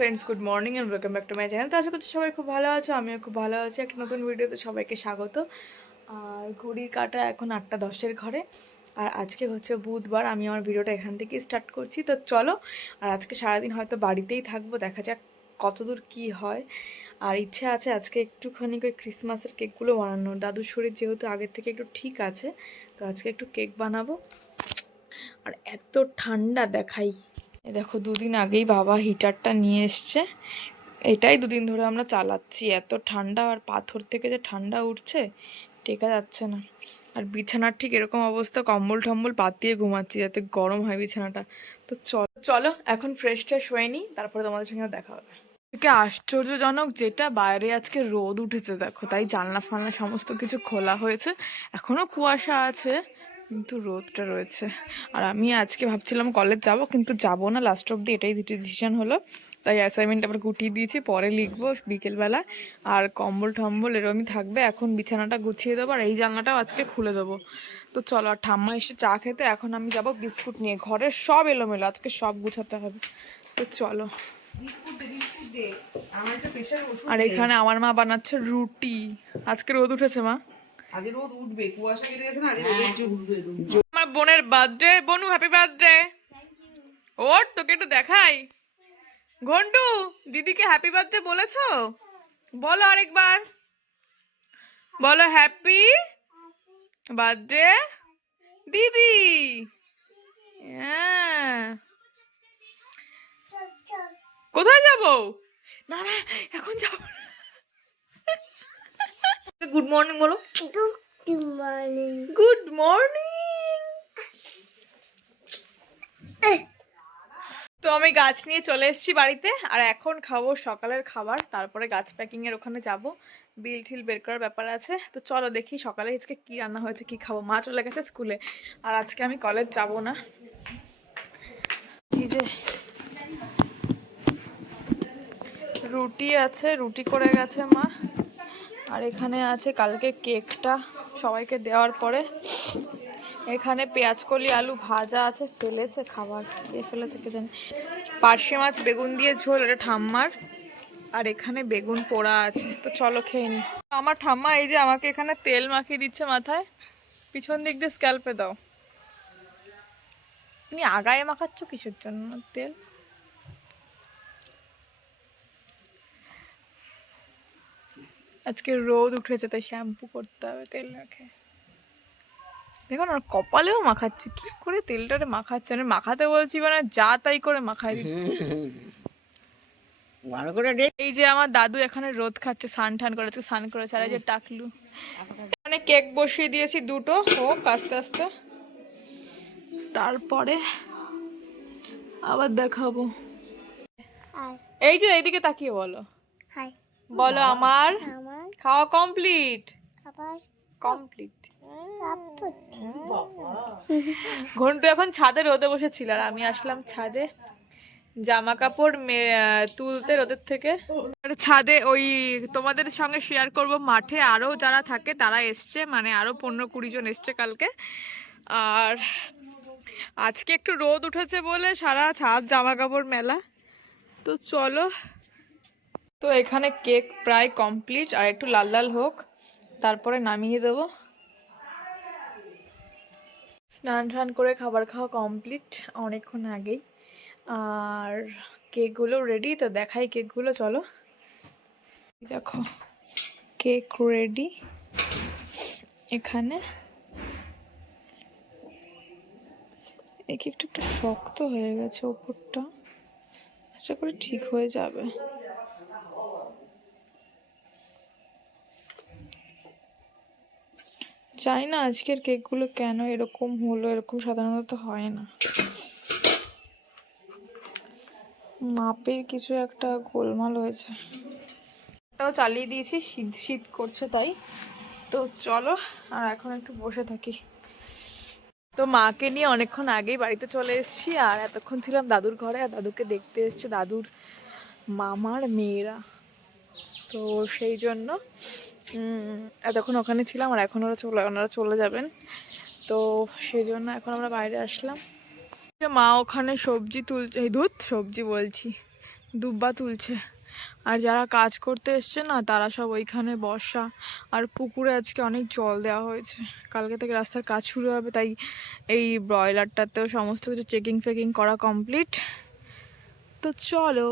Friends good morning and welcome back to my channel তো আশা করছি সবাই খুব ভালো আছো, আমিও খুব ভালো আছি। একটা নতুন ভিডিওতে সবাইকে স্বাগত। আর ঘড়ির কাটা এখন আটটা দশের ঘরে। আর আজকে হচ্ছে বুধবার, আমি আমার ভিডিওটা এখান থেকেই স্টার্ট করছি। তো চলো, আর আজকে সারাদিন হয়তো বাড়িতেই থাকব, দেখা যাক কতদূর কি হয়। আর ইচ্ছে আছে আজকে একটুখানি ওই ক্রিসমাসের কেকগুলো বানানোর। দাদুর শরীর যেহেতু আগের থেকে একটু ঠিক আছে, তো আজকে একটু কেক বানাবো। আর এত ঠান্ডা দেখাই। দেখো, দুদিন আগেই বাবা হিটারটা নিয়ে এসছে। এটাই দুদিন ধরে আমরা চালাচ্ছি। এত ঠান্ডা আর পাথর থেকে যে ঠান্ডা উঠছে, টেকা যাচ্ছে না। আর বিছানার ঠিক এরকম অবস্থা, কম্বল টম্বল পাতিয়ে ঘুমাচ্ছি যাতে গরম হয় বিছানাটা। তো চলো চলো, এখন ফ্রেশ ট্রেশ হয়ে নিই, তারপরে তোমাদের সঙ্গে দেখা হবে। থেকে আশ্চর্যজনক যেটা বাইরে আজকে রোদ উঠেছে, দেখো, তাই জানলা ফালনা সমস্ত কিছু খোলা হয়েছে। এখনও কুয়াশা আছে, কিন্তু রোদটা রয়েছে। আর আমি আজকে ভাবছিলাম কলেজ যাব, কিন্তু যাব না লাস্ট অব্দি এটাই ডিসিশন হলো। তাই অ্যাসাইনমেন্ট আবার গুটিয়ে দিয়েছি, পরে লিখব বিকেলবেলা। আর কম্বল টম্বল এরমই থাকবে, এখন বিছানাটা গুছিয়ে দেবো, আর এই জানলাটাও আজকে খুলে দেবো। তো চলো, আর ঠাম্মা এসে চা খেতে, এখন আমি যাব বিস্কুট নিয়ে। ঘরের সব এলোমেলো, আজকে সব গুছাতে হবে। তো চলো। ওষুধ আর এখানে আমার মা বানাচ্ছে রুটি। আজকে রোদ উঠেছে মা? রোদ উঠবে কুয়াশা কেটে গেছে না আগে রোদের জন্য আমার বোনের বার্থডে বনু হ্যাপি বার্থডে ওর তোকে একটু দেখাই। ঘন্টু দিদিকে হ্যাপি বার্থডে বলেছ? বলো আরেকবার। বলো হ্যাপি বার্থডে দিদি। হ্যাঁ। কোথায় যাব? না না এখন যাব গুড মর্নিং বলো। গুড মর্নিং তো আমি গাছ নিয়ে চলে এসেছি বাড়িতে আর এখন খাব সকালের খাবার তারপরে গাছ প্যাকিং এর ওখানে যাব। বিল ঠিল বের করার ব্যাপার আছে। তো চলো দেখি সকালে আজকে কি রান্না হয়েছে কি খাব। মা চলে গেছে স্কুলে আর আজকে আমি কলেজ যাব না। এই যে রুটি আছে, রুটি করে গেছে মা। আর এখানে আছে কালকে কেকটা সবাইকে দেওয়ার পরে। এখানে পেঁয়াজ কলি আলু ভাজা আছে, ফেলেছে খাবার। কে ফেলেছে কে জানি। পার্শে মাছ, বেগুন দিয়ে ঝোল, এটা ঠাম্মার। আর এখানে বেগুন পোড়া আছে। তো চলো খেয়ে নি। আমার ঠাম্মা এই যে আমাকে এখানে তেল মাখিয়ে দিচ্ছে মাথায়। পিছন দিক দিয়ে স্ক্যাল্পে দাও। তুমি আগায় মাখাচ্ছ কিসের জন্য তেল? আজকে রোদ উঠেছে তাই শ্যাম্পু করতে হবে তেল মেখে দেখো না ওর কপালেও মাখাচ্ছে। কি করে তেলটারে মাখাচ্ছে? মানে মাখাতে বলছি মানে যা তাই করে মাখাই দিচ্ছে। ভালো করে এই যে আমার দাদু এখানে রোদ খাচ্ছে স্নান টান করেছে স্নান করেছে। আর এই যে টাকলু। মানে কেক বসিয়ে দিয়েছি দুটো হোক আস্তে আস্তে। তারপরে আবার দেখাবো। এই যে এইদিকে তাকিয়ে বলো। হাই বলো আমার। খাওয়া কমপ্লিট কমপ্লিট ঘন্টু এখন ছাদে রোদে বসেছিল আর আমি আসলাম ছাদে। জামা কাপড় তুলতে রোদের থেকে। ছাদে ওই তোমাদের সঙ্গে শেয়ার করব। মাঠে আরও যারা থাকে তারা এসছে মানে আরও পনেরো কুড়ি জন এসছে কালকে। আর আজকে একটু রোদ উঠেছে বলে সারা ছাদ জামা কাপড় মেলা। তো চলো তো এখানে কেক প্রায় কমপ্লিট, আর একটু লাল লাল হোক। তারপরে নামিয়ে দেব। স্নান টান করে খাবার খাওয়া কমপ্লিট অনেকক্ষণ আগেই। আর কেকগুলো রেডি তো দেখাই কেকগুলো, চলো। দেখো, কেক রেডি এখানে। এই কেকটা একটু শক্ত হয়ে গেছে, ওপরটা। আশা করি ঠিক হয়ে যাবে। জানি না আজকের কেকগুলো কেন এরকম হলো? এরকম সাধারণত হয় না। মাপের কিছু একটা গোলমাল হয়েছে। ওটাও চালিয়ে দিয়েছি, শীত শীত করছে তাই। তো চলো, আর এখন একটু বসে থাকি। তো মাকে নিয়ে অনেকক্ষণ আগেই বাড়িতে চলে এসেছি, আর এতক্ষণ ছিলাম দাদুর ঘরে, আর দাদুকে দেখতে এসছে দাদুর মামার মেয়েরা। তো সেই জন্য এতক্ষণ ওখানে ছিলাম আর এখন ওরা চলে ওনারা চলে যাবেন। তো সেই জন্য এখন আমরা বাইরে আসলাম। মা ওখানে সবজি তুলছে, এই দুধ সবজি বলছি, দুব্বা তুলছে। আর যারা কাজ করতে এসছে না, তারা সব ওইখানে বসা। আর পুকুরে আজকে অনেক জল দেওয়া হয়েছে। কালকে থেকে রাস্তার কাজ শুরু হবে, তাই এই ব্রয়লারটাতেও সমস্ত কিছু চেকিং ফেকিং করা কমপ্লিট তো চলো,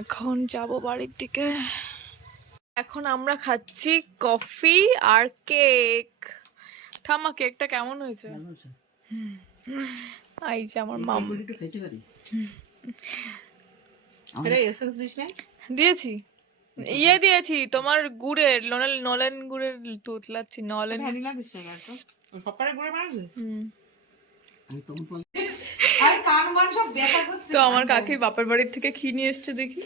এখন যাব বাড়ির দিকে। এখন আমরা খাচ্ছি কফি আর কেক। ঠাম্মা কেকটা কেমন হয়েছে? এই যে আমার মাম। দিয়েছি। ইয়ে দিয়েছি তোমার গুড়ের নলেন নলেন গুড়ের তুতলাচ্ছি নলেন। মান তো আমার কাকি বাপের বাড়ির থেকে কি নিয়ে এসছে দেখি।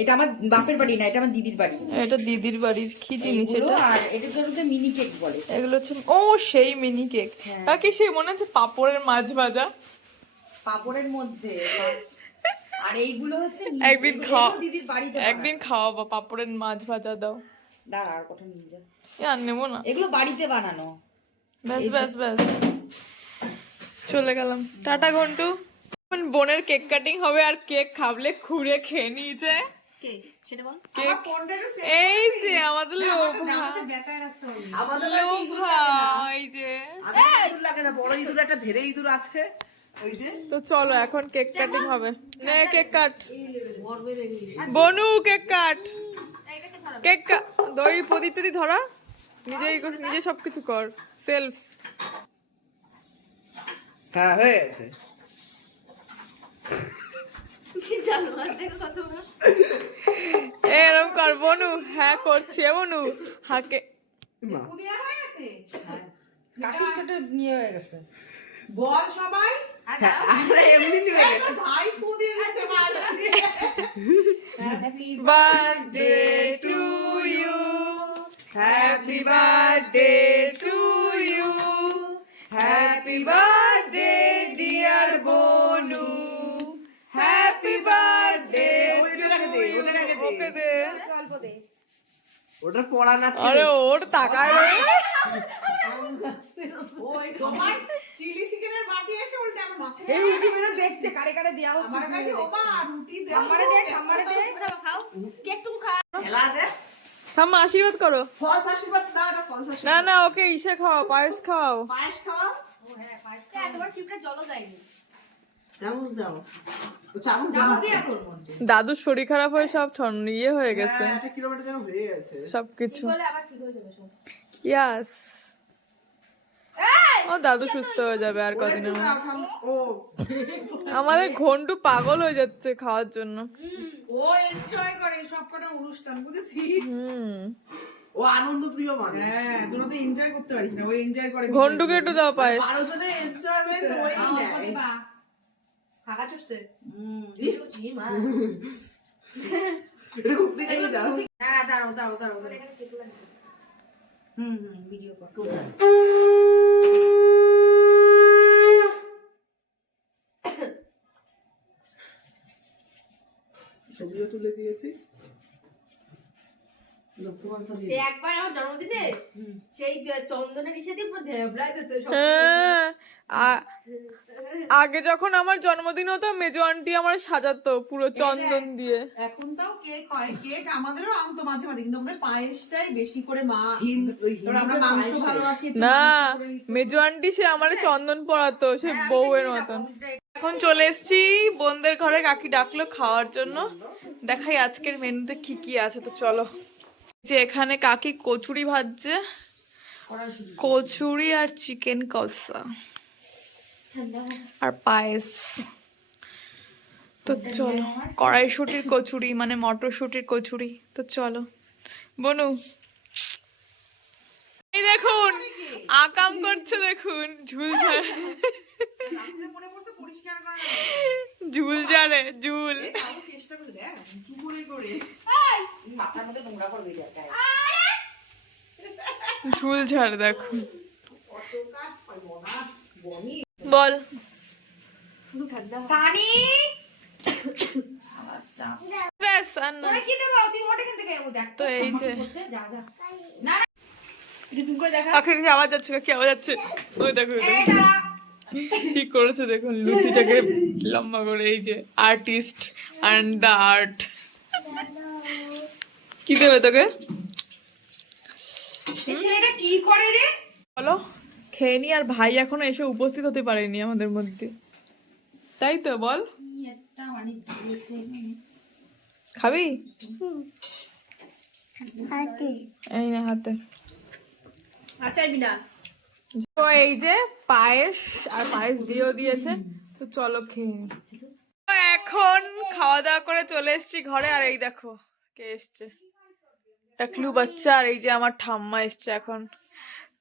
এটা আমার বাপের বাড়ি না এটা আমার দিদির বাড়ি। এটা দিদির বাড়ির কি জিনিস এটা? আর এটা মধ্যে মিনি কেক বলে। এগুলো হচ্ছে ও সেই মিনি কেক কাকি সেই মনে হচ্ছে পাপড়ের মাছ ভাজা। পাপড়ের মধ্যে আর এইগুলো হচ্ছে একদিন খাওয়া দিদির বাড়িতে একদিন খাওয়াবো পাপড়ের মাছ ভাজা দাও। দাঁড়া আর কথা নিয়ে যা। আর নেব না। এগুলো বাড়িতে বানানো। ব্যাস ব্যাস ব্যাস। চলে গেলাম। টাটা ঘন্টু। বোনের কেক কাটিং হবে আর কেক খাবলে খুঁড়ে খেয়ে নিয়েছে। কে? সেটা বল। এই যে আমাদের লোভা। ব্যাটায় রাখতে হবে আমাদের লোভা এই যে। ইঁদুর লাগে না বড় ইঁদুর একটা ধেরে ইঁদুর আছে। তো চলো এখন কেক কাটিং হবে। নে কেক কাট। বনু কেক কাট। কেক দই প্রদীপ প্রদীপ ধরা। নিজেই কর- নিজে সবকিছু কর। সেলফ। হ্যাঁ হয়ে গেছে। এরকম কর বনু। হ্যাঁ করছি। বনু হাকে। হয়ে বল সবাই। আমরা এমনি ভাই ফু দিয়ে দিয়েছে happy birthday to you happy birthday to ওটা পড়া না আরে ওর তাকায় রে ওই চিলি চিকেনের বাটি এসে উল্টে আমার মাছে এই উঠি মেরে দেখছে কারে কারে হচ্ছে। আমার কাছে ওমা রুটি দে আমারে দে আমারে দে খেলা দে। ঠাম্মা আশীর্বাদ করো। ফলস আশীর্বাদ? দাও এটা ফলস আশীর্বাদ। না না ওকে ইসে খাও পায়েস খাও। পায়েস খাওয়া তোমার টিপটা জলও দেয়নি চামচ দাও ও চামচ দাও। দাদুর শরীর খারাপ হয়ে সব ইয়ে হয়ে গেছে। হ্যাঁ, যেন হয়ে গেছে। সবকিছু। বলে আবার ঠিক হয়ে যাবে সব ইয়াস। ও দাদু সুস্থ হয়ে যাবে আর কদিনের আমাদের ঘন্টু পাগল হয়ে যাচ্ছে খাওয়ার জন্য। ও এনজয় করে সব কটা অনুষ্ঠান বুঝেছি? হুম। ও আনন্দ প্রিয় মানুষ। হ্যাঁ তোরা তো এনজয় করতে পারিস না ও এনজয় করে ঘন্টুকে একটু দাও পায়েস। বারো জনের এনজয়মেন্ট ওই হুম হুম ভিডিও ছবিও তুলে দিয়েছি সে একবার আমার জন্মদিনে সেই চন্দনের ইসে পুরো ধেবড়াইতেছে সব। হ্যাঁ। আগে যখন আমার জন্মদিন হতো মেজো আন্টি আমার সাজাতো পুরো চন্দন দিয়ে। এখন তাও কেক হয়। কেক আমাদেরও আনতো মাঝে মাঝে কিন্তু আমাদের পায়েসটাই বেশি করে মা হিন্দ- আমরা মাংস হয়। ভালোবাসি না মেজো আন্টি সে আমার চন্দন পরাতো সে বউয়ের মতন। এখন চলে এসেছি বোনদের ঘরে কাকি ডাকলো খাওয়ার জন্য। দেখাই আজকের মেনুতে কি কি আছে তো চলো। যে এখানে কাকি কচুরি ভাজছে। কচুরি আর চিকেন কষা। আর পায়েস। তো চলো কড়াইশুটির কচুরি মানে মটরশুটির কচুরি। তো চলো। বনু এই দেখুন আকাম করছে দেখুন ঝুল ঝাড়। রাত্রে পড়ছে পরিষ্কার করা না। ঝুল ঝাড়ে ঝুল। চেষ্টা করে দেখ উঁচু করে। করে মাথার মধ্যে নোংরা করবে ঝুল ঝাড় বনি বল। সানি! দেখ তো এই যে হচ্ছে যা যা। না আওয়াজ যাচ্ছে কি আওয়াজ যাচ্ছে। ওই দেখো কি করেছে দেখুন লুচিটাকে লম্বা করে এই যে আর্টিস্ট অ্যান্ড দ্য আর্ট কি দেবে তোকে? কি করে রে? বলো। খেয়ে নি আর ভাই এখনও এসে উপস্থিত হতে পারেনি আমাদের মধ্যে। তাই তো বল। খাবি? এই না হাতে। আর চাইবি তো এই যে পায়েস আর পায়েস দিয়েও দিয়েছে, তো চলো খেয়ে। এখন খাওয়া দাওয়া করে চলে এসেছি ঘরে, আর এই দেখো কে এসছে। টাকলু বাচ্চা, আর এই যে আমার ঠাম্মা এসছে এখন।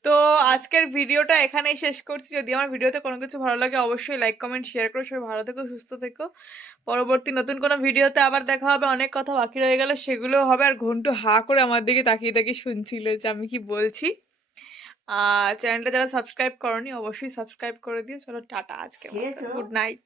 তো আজকের ভিডিওটা এখানেই শেষ করছি। যদি আমার ভিডিওতে কোনো কিছু ভালো লাগে, অবশ্যই লাইক কমেন্ট শেয়ার করো। সবাই ভালো থেকো, সুস্থ থেকো। পরবর্তী নতুন কোনো ভিডিওতে আবার দেখা হবে। অনেক কথা বাকি রয়ে গেলে সেগুলো হবে। আর ঘন্টু হা করে আমার দিকে তাকিয়ে তাকিয়ে শুনছিল যে আমি কি বলছি। আর চ্যানেলটা যারা সাবস্ক্রাইব করনি অবশ্যই সাবস্ক্রাইব করে দিও। চলো টাটা আজকে গুড নাইট